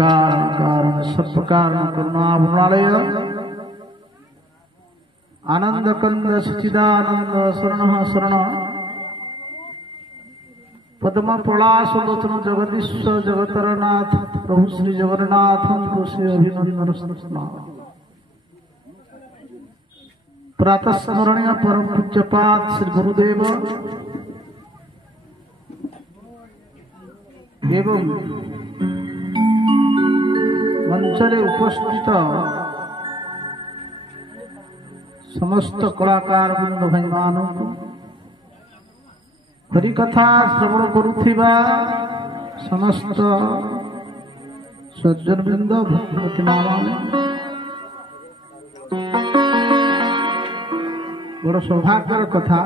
नमस्कार कारण सब प्रकार करुणा भुणालय आनंद कंद सच्चिदानंद शरण शरण पद्म पलाश लोचन जगदीश्वर जगतरनाथ प्रभु श्री जगन्नाथ को श्री अभिनंदन स्मरण प्रातः स्मरणीय परम पूज्यपाद श्री गुरुदेव एवं मंचरे उपस्थित समस्त कलाकार वृंद भाई मान हरिकथा श्रवण करुथिबा समस्त सज्जन वृंद भक्ति मान बड़ सौभाग्यर कथा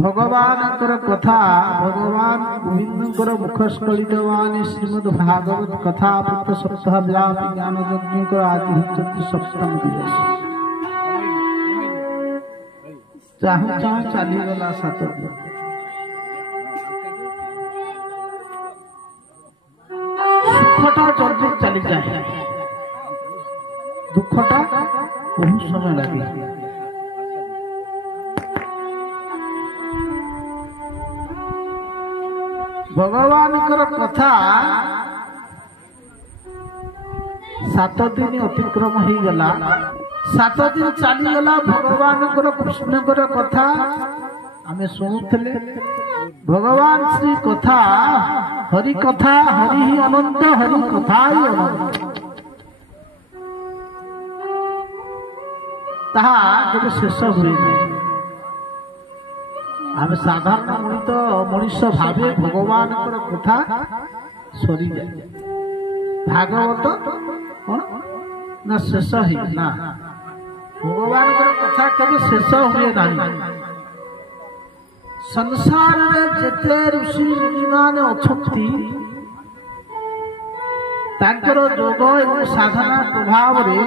भगवान कथा भगवान गोविंद मुखस्थलितवाणी श्रीमद भागवत कथा पुत्र सप्ताह व्यापी ज्ञान यज्ञ आदि होती सप्तम दिवस चाहू चाहू चलीगला 7 दिन सुखटा जल्दी चली जाए दुखटा बहुत समय लगे भगवान कथा 7 दिन अतिक्रम हो गला 7 दिन चलीगला भगवान कृष्ण कथा आमे शुणुले भगवान श्री कथा हरि ही अनंत हरि कथा ही अनंत ताहा केबे शेष हुए आम साधारण मनुष्य भावे भगवान कथा सरी जाए भागवत कौन ना शेष ही ना भगवान कथा कभी शेष हुए ना संसार में जेते ऋषि मुनि माने अछंती तांकर जोग एवं साधना प्रभाव रे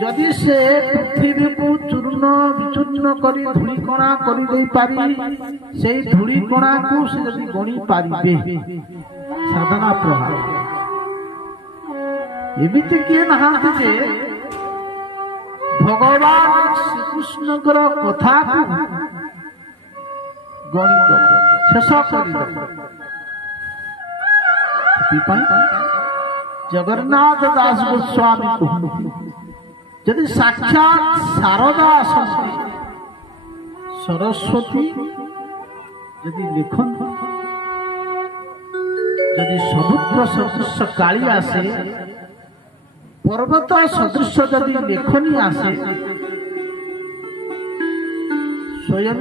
जदि से पृथ्वी को चूर्ण विचूर्ण करी धूलिकणा करी दे पारी से धूलिकणा को से जदि गणी पारिबे साधना प्रभाव एमिति किए नहांती जे भगवान श्री कृष्ण कथा को गणित शेष करी जगन्नाथ दास गोस्वामी कहते यदि साक्षात शारदा सरस्वती यदि लेखन यदि समुद्र सदृश काली आसे पर्वत सदृश यदि लेखनी आसे स्वयं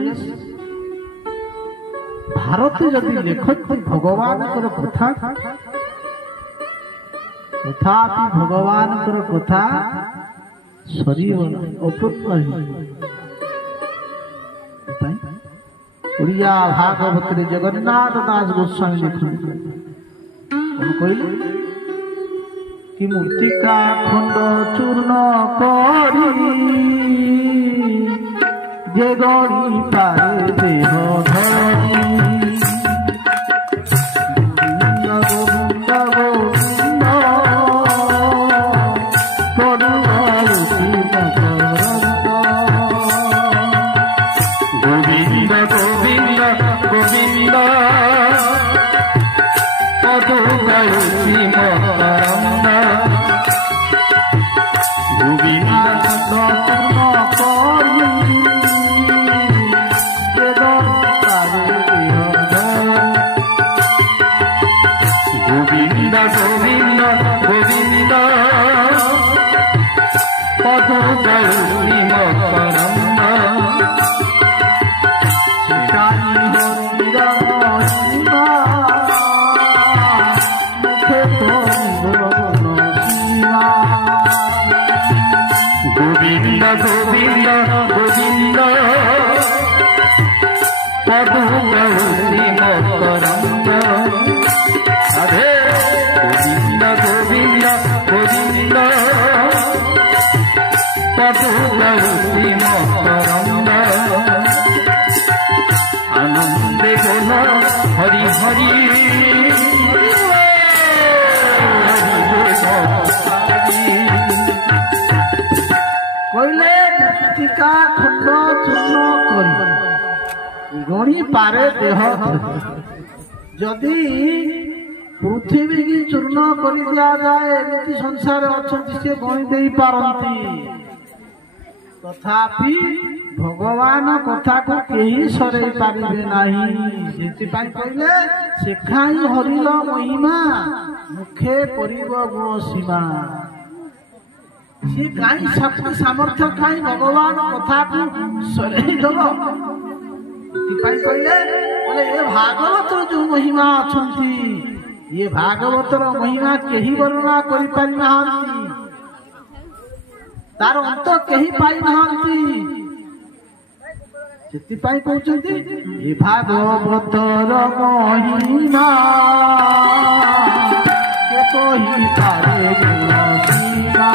भारत यदि लेखन भगवान कथा तथापि भगवान कथा सरी उड़िया भागवत जगन्नाथ दास गोस्वामी लिखन कि मूर्तिका खंड चूर्ण करी जे गणी पारे देह धरी आनंदे बोल हरि हरि कहले मृत्तिका खंड चूर्ण करी गणी पारे देह जदि पृथ्वी की चूर्ण कर दिया जाए एमती संसार अच्छा से गणी दे पारती तथापि भगवान कथा को कहीं सरे पारे नहीं से कहले शेखाई हरिल महिमा मुखे परिव गुण सीमा सी कहीं शक्ति सामर्थ्य कहीं भगवान कथा को सरे दब कहले बोले ये भागवतर जो महिमा अच्छी ये भागवतर महिमा कहीं वर्णना करि पारि नाहंती तार अंत कहीं पाई नाहंती ସେଥିପାଇଁ କହୁଛନ୍ତି ଏ ଭାଗବତର ମହିମା କେ କହି ପାରେ ଗୁଣ ସୀମା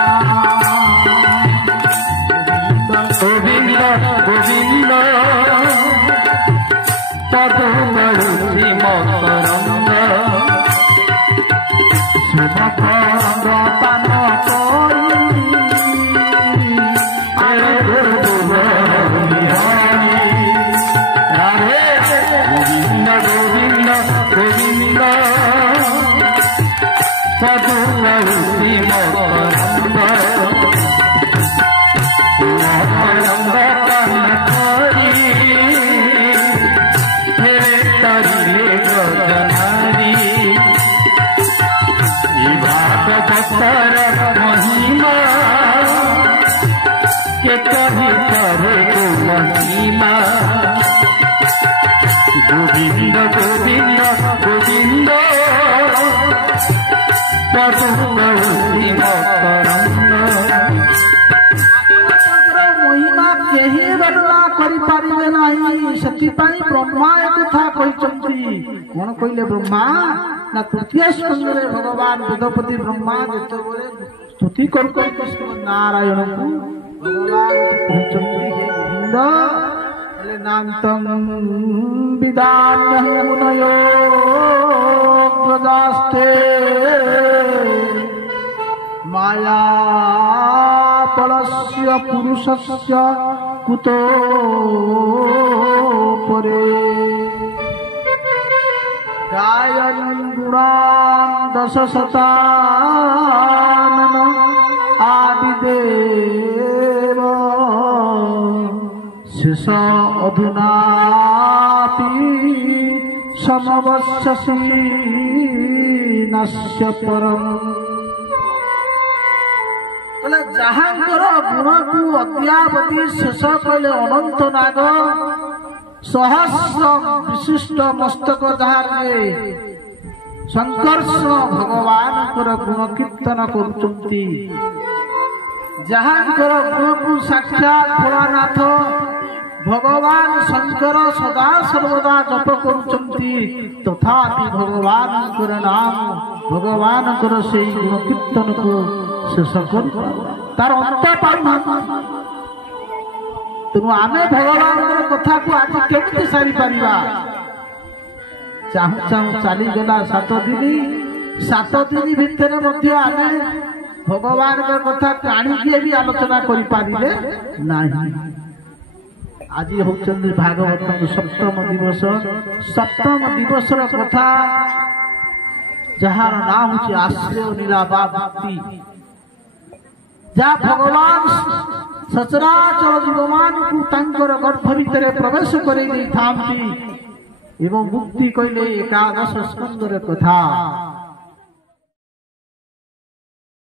गोविंद गोविंद पदुमरुचि मकरंद ସୁମକରନ୍ଦ ପାନ महिमा के कही करे महिमा गोविंद गोविंद गोविंद महिमा केही वर्णना करिपारिबे नाही ସେଥିପାଇଁ ब्रह्मा ए कथा कहचंती कोन कहले ब्रह्मा ना तृतीय स्कंदरे भगवान वेदपति ब्रह्मा जेतेबेले स्तुति कर कृष्ण नारायण को भगवान कहचंती हे गोविंद ले नांतं विदान्यं मुनयो प्रदास्ते माया पलस्य पुरुषस्य कुतो परे गायन गुणान दशशतानन आदिदेव शेष अधुनापि समवस्यसि नस्य परम जहांकर गुण को अद्यावधि शेष कहले अनंत नाग सहस्र विशिष्ट मस्तक जहारे संकर्ष भगवान गुण कीर्तन करुचंती जहांकर गुण को साक्षात भोलानाथ भगवान शंकर सदा सर्वदा जप करुचंती तथापि भगवान नाम भगवान से गुण कीर्तन को शेष कर तार अंत पाऊना तेणु आम भगवान कथा को आज केमती सारी पारिबा चाहू चाहू चलीगला 7 दिन भितर आम भगवान कथा टाणिकी भी आलोचना कर पारे नहीं आज होचंदी भागवत सप्तम दिवस कथा जार नाम हूँ आश्रय नीलाबा भक्ति जहाँ भगवान सचराचर जीवमान को तांकर गर्भ भितर प्रवेश करे मुक्ति कहले 11 स्कंदर कथा।